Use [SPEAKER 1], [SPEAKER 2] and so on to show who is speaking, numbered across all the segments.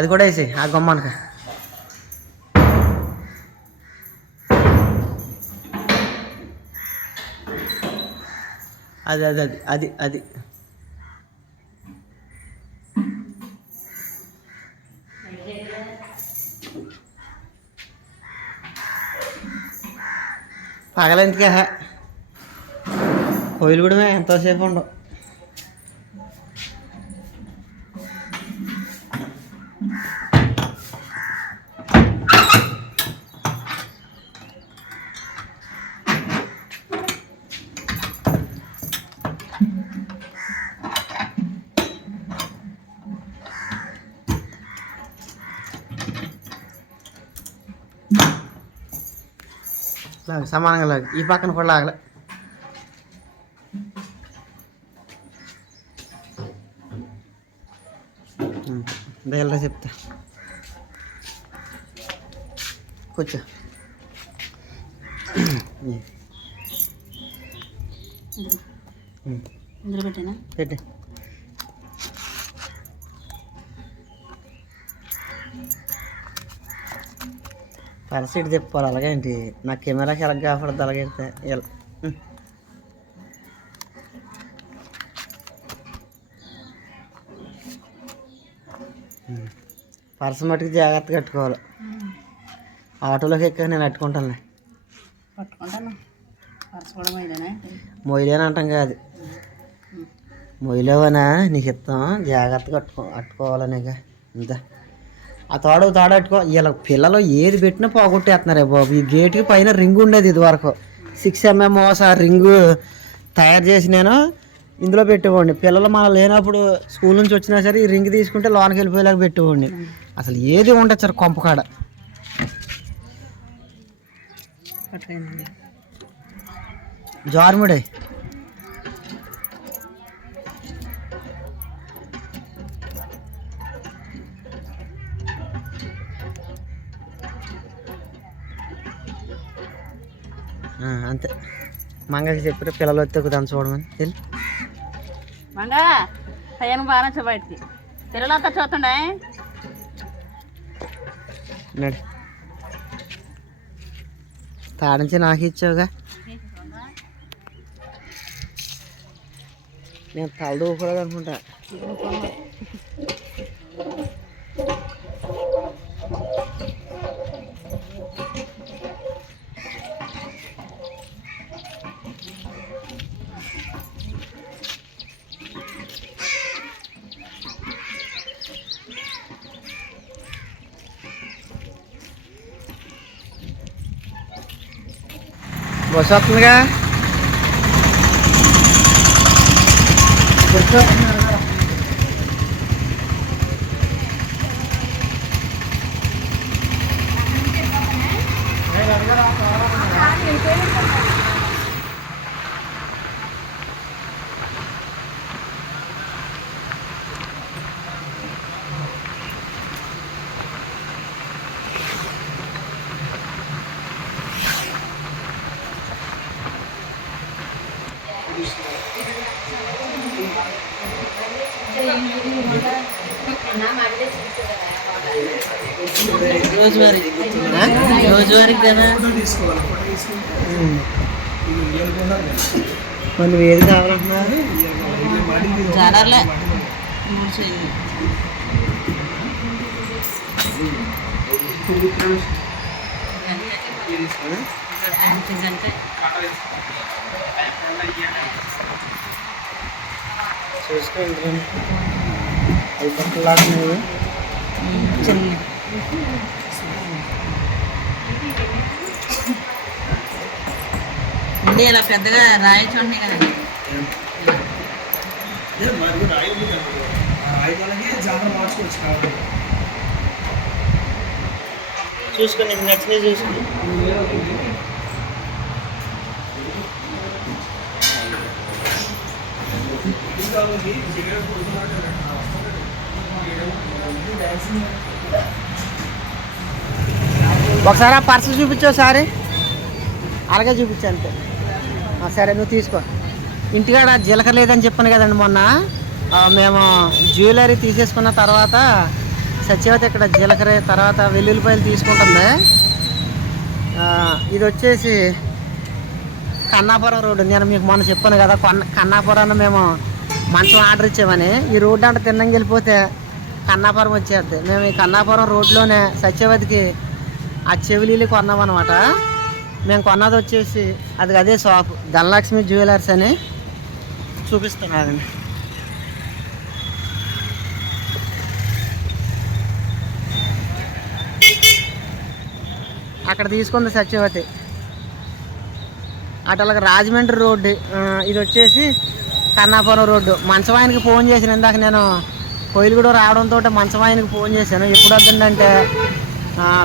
[SPEAKER 1] అది కూడా వేసి ఆ గుమ్మానికి. అది అది అది అది అది. పగలంటికే కోయిలు కూడా ఎంతోసేపు ఉండవు. సమానంగా లాగు. ఈ పక్కన కూడా లాగలే. దేళ్ళ చెప్తా? కూర్చో.
[SPEAKER 2] ఇందులో
[SPEAKER 1] పెట్టి పరిస్థితి చెప్పుకోవాలి అలాగేంటి నా కెమెరాకి ఎలా కాపాడద్దు. అలాగైతే ఇలా. పర్స్ మట్టుకు జాగ్రత్త కట్టుకోవాలి. ఆటోలోకి ఎక్క నేను అట్టుకుంటానులే.
[SPEAKER 2] పట్టుకుంటాను. పరచుకోవడం అయితేనే
[SPEAKER 1] మొయ్యలేని అంటాం కాదు. మొయ్యలేవనా? నీకు ఇస్తాం. జాగ్రత్త కట్టుకో అట్టుకోవాలనేగా. అంతే ఆ తాడు తాడు అట్టుకో ఇలా పిల్లలు ఏది పెట్టినా పోగొట్టేస్తున్నారే బాబు. ఈ గేట్కి పైన రింగ్ ఉండేది ఇది వరకు. సిక్స్ ఎంఎం ఆ రింగు తయారు చేసి నేను ఇందులో పెట్టేవాడిని పిల్లలు మన లేనప్పుడు స్కూల్ నుంచి వచ్చినా సరే ఈ రింగ్ తీసుకుంటే లోనికి వెళ్ళిపోయేలాగా పెట్టేవాడిని అసలు ఏది ఉండదు సార్ కొంపకాడ
[SPEAKER 2] పట్టుకోండి
[SPEAKER 1] జార్ముడే. అంతే. మంగకి చెప్పి పిల్లలు వస్తే కుదాం చూడమని వెళ్ళి
[SPEAKER 2] మంగా పైన బాగా బయటికి. పిల్లలంతా చూస్తుండే.
[SPEAKER 1] నడు. తాడించి నాకు ఇచ్చావుగా. నేను తల దూకూడదు అనుకుంటా బస్సు వస్తుందిగా కూర్చో. రోజువారీ ఆ? రోజువారీ. కదా? ఉమ్. కొన్ని వేలు కావాలంటున్నారు?
[SPEAKER 2] చాలర్లే మూడు
[SPEAKER 1] చూసుకోండి. పక్కలాడుతున్నాయి
[SPEAKER 2] చిన్న ఉంది ఇలా పెద్దగా రాయి చూడండి కదా
[SPEAKER 1] చూసుకోండి నీకు నచ్చినవి చూసుకోండి ఒకసారి ఆ పర్స్ చూపించు ఒకసారి అలాగే చూపించు అంతే ఆ, సరే నువ్వు తీసుకో. ఇంటికాడ జీలకర్ర లేదని చెప్పాను కదండి మొన్న. మేము జ్యువెలరీ తీసేసుకున్న తర్వాత సత్యవతి ఇక్కడ జీలకర్ర తర్వాత వెల్లుల్లిపాయలు తీసుకుంటుంది. ఇది వచ్చేసి కన్నాపురం రోడ్డు. నేను మీకు మొన్న చెప్పాను కదా కొన్న కన్నాపురం మేము మంచం ఆర్డర్ ఇచ్చామని. ఈ రోడ్డు అంటే తిన్నంగా వెళ్ళిపోతే కన్నాపురం వచ్చేది మేము ఈ కన్నాపురం రోడ్లోనే సత్యవతికి ఆ చెవిలీలు కొన్నామన్నమాట. మేము కొన్నది వచ్చేసి అది అదే షాప్ ధనలక్ష్మి జ్యువెలర్స్ అని చూపిస్తున్నారండి అక్కడ తీసుకుంది సత్యవతి. అటలాగా రాజమండ్రి రోడ్డు ఇది వచ్చేసి కన్నాపురం రోడ్డు. మంచవాయనికి ఫోన్ చేసిన ఇందాక నేను కోయిలుగూడ రావడంతో మంచవాయనికి ఫోన్ చేశాను. ఎప్పుడు వద్దంటే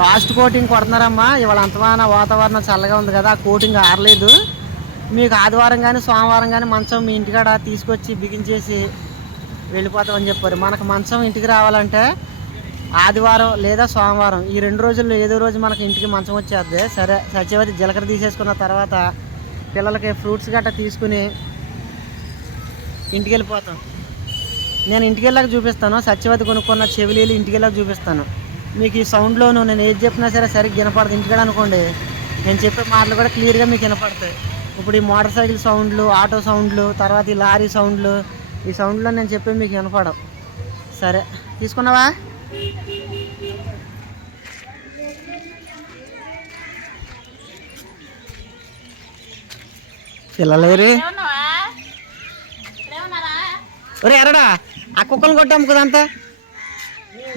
[SPEAKER 1] లాస్ట్ కోటింగ్ కొడుతున్నారమ్మా. ఇవాళ అంతమాన వాతావరణం చల్లగా ఉంది కదా ఆ కోటింగ్ ఆరలేదు. మీకు ఆదివారం కానీ సోమవారం కానీ మంచం మీ ఇంటికాడ తీసుకొచ్చి బిగించేసి వెళ్ళిపోతామని చెప్పారు. మనకు మంచం ఇంటికి రావాలంటే ఆదివారం లేదా సోమవారం ఈ రెండు రోజుల్లో ఏదో రోజు మనకి ఇంటికి మంచం వచ్చేద్ది. సరే సత్యవతి జీలకర్ర తీసేసుకున్న తర్వాత పిల్లలకి ఫ్రూట్స్ గట్రా తీసుకుని ఇంటికి వెళ్ళిపోతాం. నేను ఇంటికి వెళ్ళాక చూపిస్తాను. సత్యవతి కొనుక్కున్న చెవిలీలు ఇంటికి వెళ్ళాక చూపిస్తాను. మీకు ఈ సౌండ్లోను నేను ఏది చెప్పినా సరే సరిగ్గా వినపడదు. ఇంటికాడ అనుకోండి నేను చెప్పే మాటలు కూడా క్లియర్గా మీకు వినపడతాయి. ఇప్పుడు ఈ మోటార్ సైకిల్ సౌండ్లు ఆటో సౌండ్లు తర్వాత ఈ లారీ సౌండ్లు ఈ సౌండ్లో నేను చెప్పే మీకు వినపడవు. సరే తీసుకున్నావా? పిల్లలేరు ఒరే ఎరడా ఆ కుక్కలు కొట్టి కదంతా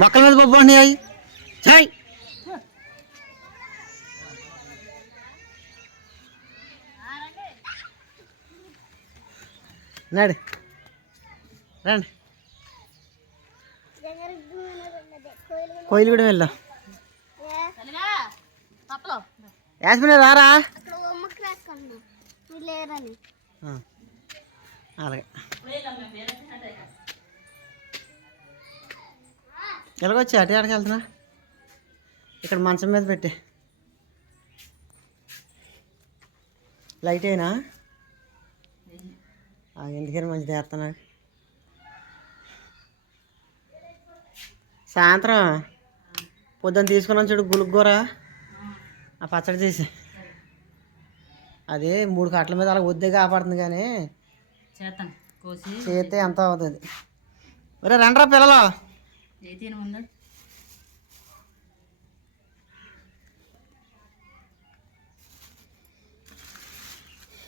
[SPEAKER 1] మొక్కల మీద బొబ్బు ఉంటున్నాయి అవి నడు. రండి. కోయిలు కూడా వెళ్ళా
[SPEAKER 2] తల్లిగా
[SPEAKER 1] యాస్మిన్ రారా? అలాగే. ఎలాగొచ్చి అటు ఆడకి వెళ్తున్నా ఇక్కడ మంచం మీద పెట్టి. లైట్ అయినా ఎందుకని మంచిది వేస్తున్నాడు సాయంత్రం పొద్దున్న తీసుకున్నాను చూడు గులుగ్గూర ఆ పచ్చడి చేసి. అదే మూడు కట్టల మీద అలా వద్దే కాపాడుతుంది కానీ చేస్తే ఎంత అవుతుంది? ఒరే రండ్రా పిల్లలు
[SPEAKER 2] ఏ తిని ముందు దాచుకున్నట్టు మంచి ఫ్రెష్గా ఉంది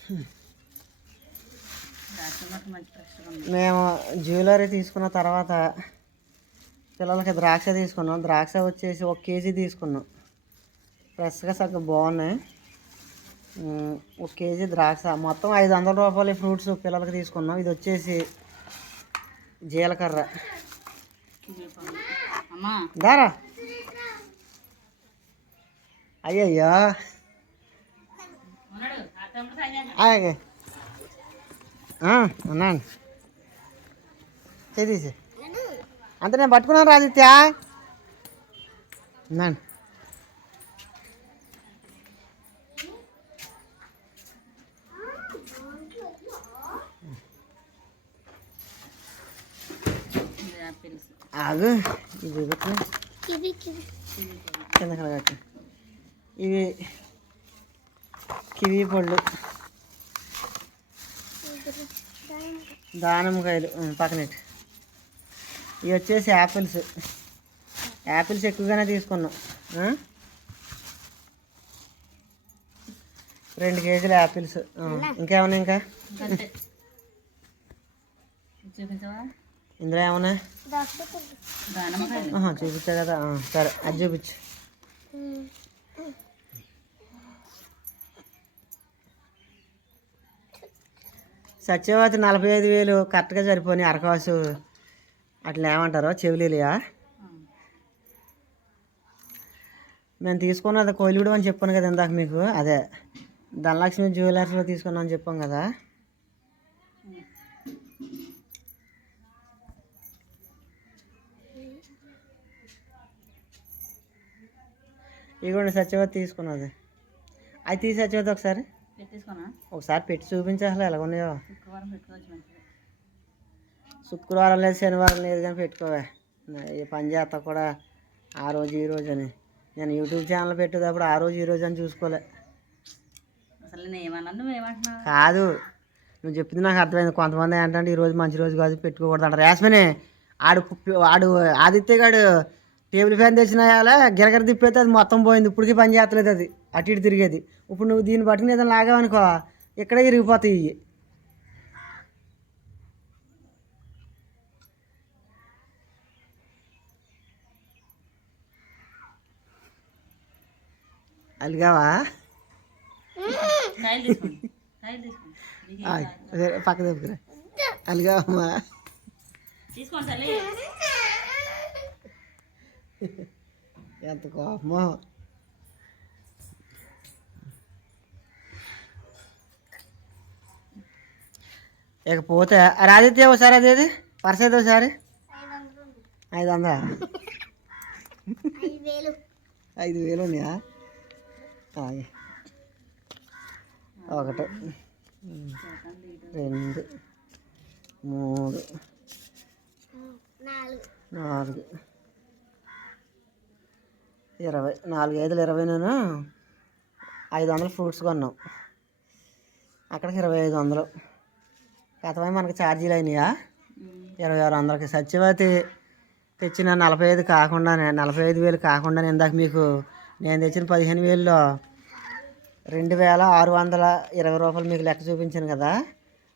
[SPEAKER 1] మేము జ్యువెలరీ తీసుకున్న తర్వాత పిల్లలకి ద్రాక్ష తీసుకున్నాం. ద్రాక్ష వచ్చేసి ఒక కేజీ తీసుకున్నాం. ఫ్రెష్గా సగం బాగున్నాయి. ఒక కేజీ ద్రాక్ష. మొత్తం ఐదు వందల రూపాయల ఫ్రూట్స్ పిల్లలకి తీసుకున్నాం. ఇది వచ్చేసి జీలకర్ర. దారా. అయ్యయ్యో.
[SPEAKER 2] ఉన్నాడు ఆ తమ్ముడు సాయం చేస్తాడు.
[SPEAKER 1] అలాగే ఉన్నాను చేసి అంత నేను పట్టుకున్నాను రాజిత్య ఉన్నాను
[SPEAKER 2] ఇది యాపిల్స్
[SPEAKER 1] ఆగు ఇది పెట్టు
[SPEAKER 3] కివి కివి
[SPEAKER 1] పళ్ళు. దానిమ్మకాయలు ఉమ్, పక్కనెట్టు ఇవి వచ్చేసి యాపిల్స్ యాపిల్స్ ఎక్కువగానే తీసుకున్నాం? రెండు కేజీలు యాపిల్స్ ఇంకేమన్నా ఇంకా? ఇందులో ఏమన్నా? చూపించా కదా సరే అది చూపించు. సత్యవతి నలభై ఐదు వేలు కరెక్ట్గా సరిపోయి అరకాసు. అట్లా ఏమంటారో చెవిలీలియా? మేము తీసుకున్నది కోయిలుడు అని చెప్పాను కదా ఇందాక మీకు. అదే ధనలక్ష్మి జ్యువెలర్స్లో తీసుకున్నాం అని చెప్పాం కదా. ఇగోండి సత్యవతి తీసుకున్నది. అది తీసి సత్యవతి ఒకసారి. ఒకసారి పెట్టి చూపించే అసలు ఎలా ఉన్నాయో.
[SPEAKER 2] శుక్రవారం
[SPEAKER 1] లేదు శనివారం లేదు కానీ పెట్టుకోవే. ఏ పని చేస్తా కూడా ఆ రోజు ఈ రోజు అని. నేను యూట్యూబ్ ఛానల్ పెట్టేటప్పుడు ఆ రోజు ఈ రోజు అని చూసుకోలే. కాదు. నువ్వు చెప్పింది నాకు అర్థమైంది. కొంతమంది ఏంటంటే ఈ రోజు మంచి రోజు కాదు పెట్టుకోకూడదు అంటారు. యాస్మనే ఆడు ఆడు ఆదిత్య గాడు టేబుల్ ఫ్యాన్ తెచ్చిన గిరగిర తిప్పేస్తే అది మొత్తం పోయింది. ఇప్పటికీ పని చేస్తలేదు అది. అటు ఇటు తిరిగేది. ఇప్పుడు నువ్వు దీన్ని పట్టుకుని ఏదైనా లాగావనుకో ఇక్కడే ఇరిగిపోతాయి ఇవి అలిగావా? పక్క దగ్గర అలిగావమ్మా. ఎంత కోపమో. ఇకపోతే రాదిత్య ఒకసారి అదేది పర్స్ అయితే ఒకసారి? ఐదు వందా ఐదు వేలు. ఉన్నాయా. ఒకటి. రెండు. మూడు. నాలుగు. ఇరవై నాలుగు ఐదులు ఇరవై నేను ఐదు వందలు ఫ్రూట్స్ కొన్నాం. అక్కడికి ఇరవై ఐదు వందలు గతమై మనకి ఛార్జీలు అయినాయా? ఇరవై ఆరు వందలకి సత్యవతి తెచ్చిన నలభై ఐదు కాకుండానే నలభై ఐదు వేలు కాకుండానే ఇందాక మీకు నేను తెచ్చిన పదిహేను వేలలో రెండు వేల ఆరు వందల ఇరవై రూపాయలు మీకు లెక్క చూపించాను కదా.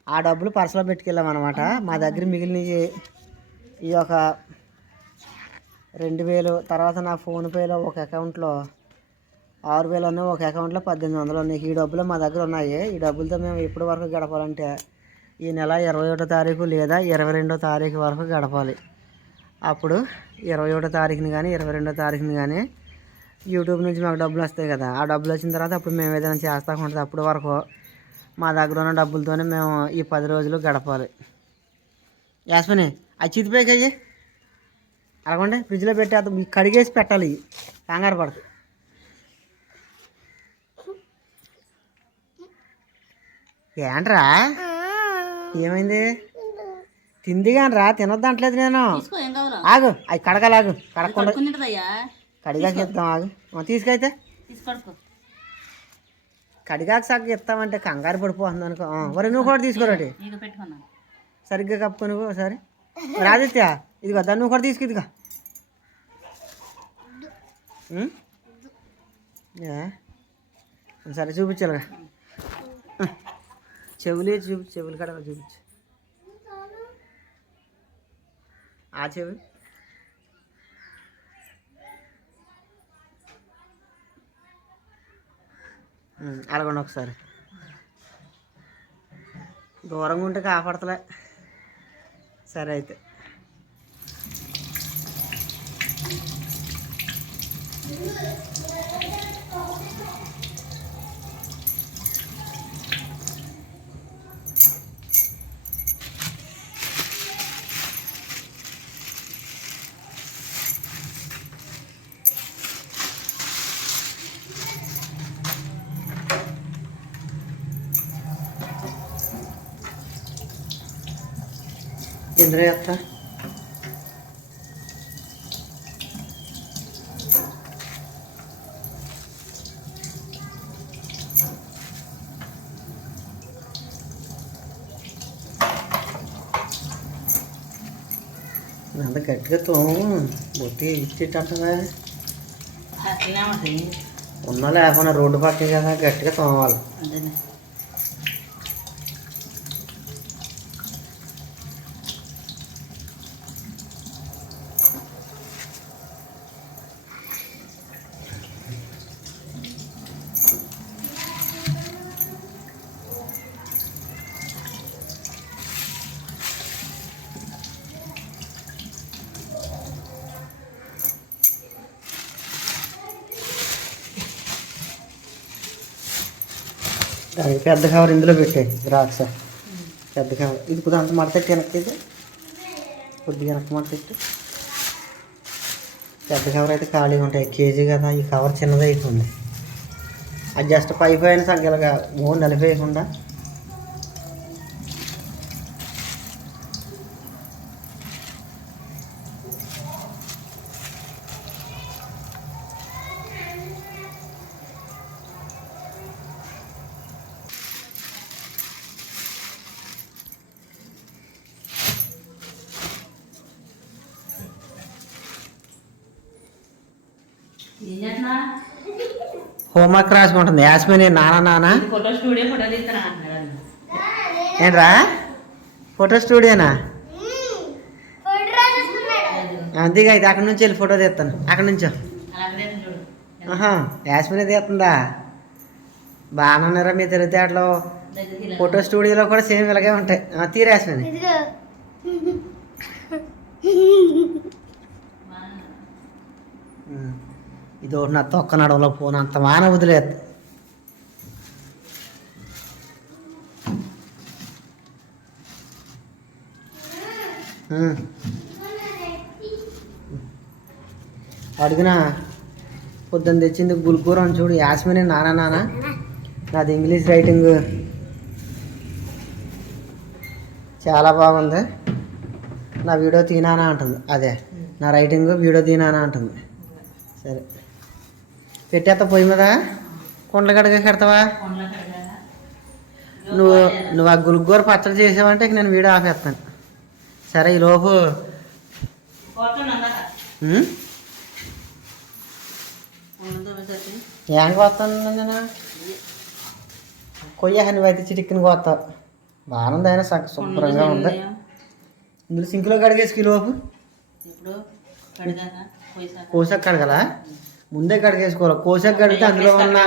[SPEAKER 1] ఆ డబ్బులు పర్సులో పెట్టుకెళ్ళాం అనమాట మా దగ్గర మిగిలినవి ఈ యొక్క రెండు వేలు తర్వాత నా ఫోన్పేలో ఒక అకౌంట్లో ఆరు వేలు ఉన్నాయి ఒక అకౌంట్లో పద్దెనిమిది వందలు ఉన్నాయి. ఈ డబ్బులు మా దగ్గర ఉన్నాయి. ఈ డబ్బులతో మేము ఎప్పటి వరకు గడపాలంటే ఈ నెల ఇరవై ఒకటో తారీఖు లేదా ఇరవై రెండో తారీఖు వరకు గడపాలి. అప్పుడు ఇరవై ఒకటో తారీఖుని కానీ ఇరవై రెండో తారీఖుని కానీ యూట్యూబ్ నుంచి మాకు డబ్బులు వస్తాయి కదా. ఆ డబ్బులు వచ్చిన తర్వాత అప్పుడు మేము ఏదైనా చేస్తా ఉంటుంది. అప్పటి వరకు మా దగ్గర ఉన్న డబ్బులతోనే మేము ఈ పది రోజులు గడపాలి. యాస్మని అది చితిపోయి అయ్యి అలాగండి ఫ్రిడ్జ్లో పెట్టేద్దాం మీకు కడిగేసి పెట్టాలి. కంగారు పడదు ఏంట్రా? ఏమైంది? తింది కానీ రా తినొద్దు అంటలేదు నేను ఆగు అవి కడగలాగు కడగకుండా
[SPEAKER 2] కడుక్కునింటదయ్యా
[SPEAKER 1] కడిగాక ఇద్దాం ఆగు. తీసుకైతే. కడిగాక సాగు ఇస్తామంటే కంగారు పడిపోతుంది అనుకో. మరి నువ్వు కూడా
[SPEAKER 2] పెట్టుకున్నా.
[SPEAKER 1] సరిగ్గా కప్పుకో నువ్వు ఒకసారి. మరి ఆదిత్య ఇదిగో దాన్ని నువ్వు కూడా తీసుకు ఇదిగో. ఏ? సరే చూపించాలిగా. చెవులే చూపి చెవులు కడ చూపించు. ఆ చెవి. అలాగండి ఒకసారి. దూరంగా ఉంటే కాపాడతలే. సరే అయితే. ఇంద్ర యొక్క అంత గట్టిగా తోము.
[SPEAKER 2] అట్లనే ఉంటుంది.
[SPEAKER 1] ఉన్నా లేకుండా రోడ్డు పక్కన కదా గట్టిగా తోమాలి. దానికి పెద్ద కవర్ ఇందులో పెట్టే ద్రాక్ష పెద్ద కవర్. ఇది కొద్దిగా అంత మడతెట్టి వెనక్కి ఇది కొద్దిగా వెనక్కి మడతెట్టు పెద్ద కవర్ అయితే ఖాళీగా ఉంటాయి. కేజీ కదా ఈ కవర్ చిన్నది అది జస్ట్ పైపు అయిన సగ్గలుగా మూడు నలిపేయకుండా హోంవర్క్ రాసుకుంటుంది. యాస్మిని నాన్న
[SPEAKER 2] ఇది ఫోటో స్టూడియో ఫోటో
[SPEAKER 1] ఏంట్రా? ఫోటో స్టూడియోనా? అంతేగా ఇది అక్కడ నుంచి వెళ్ళి ఫోటో తీస్తాను. అక్కడ నుంచో. యాస్మిని తీస్తుందా? బాగానే ఉన్నారా మీ తెలివితేటలో. ఫోటో స్టూడియోలో కూడా సేమ్ ఇలాగే ఉంటాయి. ఆ, తీరు యాస్మిని.
[SPEAKER 2] బాగా.
[SPEAKER 1] ఇదో ఇది ఒకటి నా తొక్క నడవలో ఫోన్ అంత వాన వదిలేదు అడిగినా అడిగిన? పొద్దున్న తెచ్చింది గుల్కూర అని చూడు యాస్మిని నాన్న నాన్న నాది ఇంగ్లీష్ రైటింగ్. చాలా బాగుంది. నా వీడియో తీనానా అంటుంది. అదే నా రైటింగ్ వీడియో తీనానా అంటుంది. సరే. పెట్టేస్తా పొయ్యి మీద? కుండలు గడగ కడతావా? నువ్వు నువ్వు ఆ గుల్గూర పచ్చడి చేసావంటే ఇక నేను వీడియో ఆపేస్తాను. సరే ఈలోపు. ఏం కోస్తాను నేను కొయ్య నువ్వైతే చిటిక్కిన కోస్తావు. బాగుంది సగ శుభ్రంగా ఉంది? ఇందులో సింక్లో కడిగేసి ఈలోపు కోసాక కడగలా? ముందే కడిగేసుకోవాలి. కోసాక కడిగితే అందులో ఉన్న.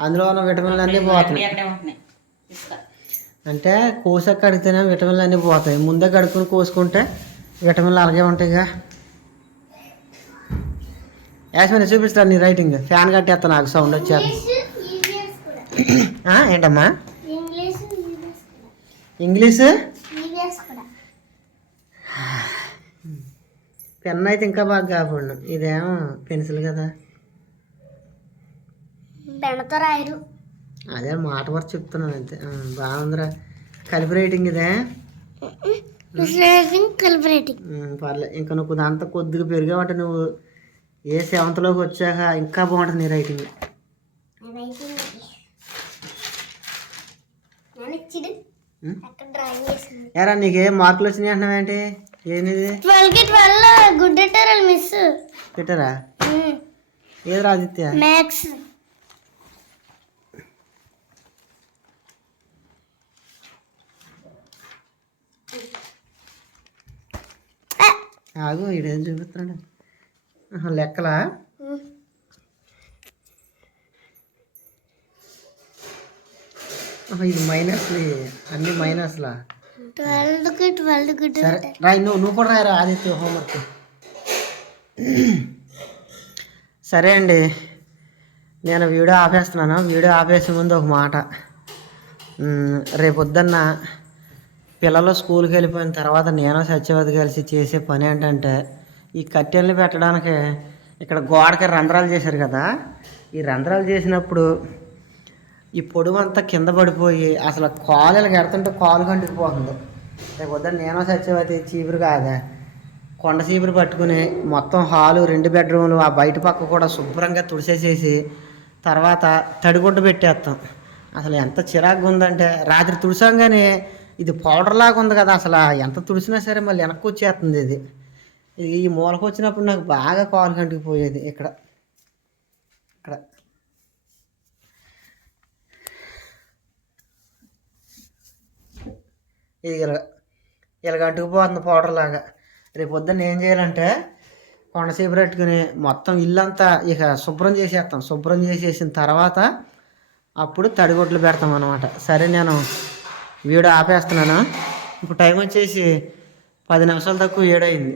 [SPEAKER 1] అందులో ఉన్న విటమిన్లు అన్నీ పోతున్నాయి అంటే కోసాక కడిగితేనే విటమిన్లు అన్నీ పోతాయి. ముందే కడుక్కుని కోసుకుంటే విటమిన్లు అలాగే ఉంటాయిగా యాస్మిన్ చూపిస్తాను నీ రైటింగ్ ఫ్యాన్ కట్టేస్తా నాకు సౌండ్ వచ్చేది. ఆ, ఏంటమ్మా?
[SPEAKER 3] ఇంగ్లీష్?
[SPEAKER 1] పెన్ అయితే ఇంకా బాగా కాకుండా ఇదేమో పెన్సిల్ కదా.
[SPEAKER 3] పెడతో రాయరు
[SPEAKER 1] అదే మాట వరకు చెప్తున్నాను అంతే. బాగుందిరా. కలిపి రైటింగ్ ఇదే
[SPEAKER 3] రైటింగ్ కలిపరేటింగ్
[SPEAKER 1] ఉమ్, పర్లే. ఇంకా నువ్వు దాంతో కొద్దిగా పెరిగావంటే నువ్వు ఏ సెవెంత్లోకి వచ్చాక ఇంకా బాగుంటుంది నీ రైటింగ్ ఎరా నీకు ఏం. మార్కులు వచ్చినాయి అంటున్నావేంటి ఏంటిది
[SPEAKER 3] ట్వెల్వ్కి ట్వెల్వ్. గుడ్ పెట్టారు మిస్
[SPEAKER 1] పెట్టారా? ఏది ఆదిత్య
[SPEAKER 3] మ్యాథ్స్
[SPEAKER 1] ఆగు ఈడేం చూపిస్తున్నాడు? లెక్కలా? ఇది మైనస్ అన్ని మైనస్లా. సరే రాయి నువ్వు నువ్వు కూడా రాయరా ఆదిత్య హోంవర్క్? సరే అండి. నేను వీడియో ఆపేస్తున్నాను. వీడియో ఆపేసే ముందు ఒక మాట. రేపొద్దున్న పిల్లలు స్కూల్కి వెళ్ళిపోయిన తర్వాత నేను సత్యవతి కలిసి చేసే పని ఏంటంటే ఈ కట్టెల్ని పెట్టడానికి ఇక్కడ గోడకి రంధ్రాలు చేశారు కదా. ఈ రంధ్రాలు చేసినప్పుడు ఈ పొడుగు అంతా కింద పడిపోయి అసలు కాలులు ఎడుతుంటే కాలు కంటుకుపోతుంది. రేపు వద్ద నేను సత్యవతి చీపురు కాదా కొండ చీపురు పట్టుకుని మొత్తం హాలు రెండు బెడ్రూమ్లు ఆ బయట పక్క కూడా శుభ్రంగా తుడిసేసేసి తర్వాత తడిగుడ్డ పెట్టేస్తాం. అసలు ఎంత చిరాకు ఉందంటే రాత్రి తుడిసంగానే ఇది పౌడర్ లాగా ఉంది కదా అసలు. ఎంత తుడిచినా సరే మళ్ళీ వెనక్కి వచ్చేస్తుంది ఇది. ఈ మూలకు వచ్చినప్పుడు నాకు బాగా కాలు కంటుకుపోయేది ఇక్కడ. ఇక్కడ. ఇది ఇలా ఇలాగ అంటుకుపోతుంది పౌడర్ లాగా. రేపు పొద్దున్న ఏం చేయాలంటే కొండసేపు పెట్టుకుని మొత్తం ఇల్లంతా ఇక శుభ్రం చేసేస్తాం. శుభ్రం చేసేసిన తర్వాత అప్పుడు తడిగొడ్లు పెడతాం అనమాట సరే నేను వీడియో ఆపేస్తున్నాను? ఇప్పుడు టైం వచ్చేసి పది నిమిషాలు తక్కువ ఏడైంది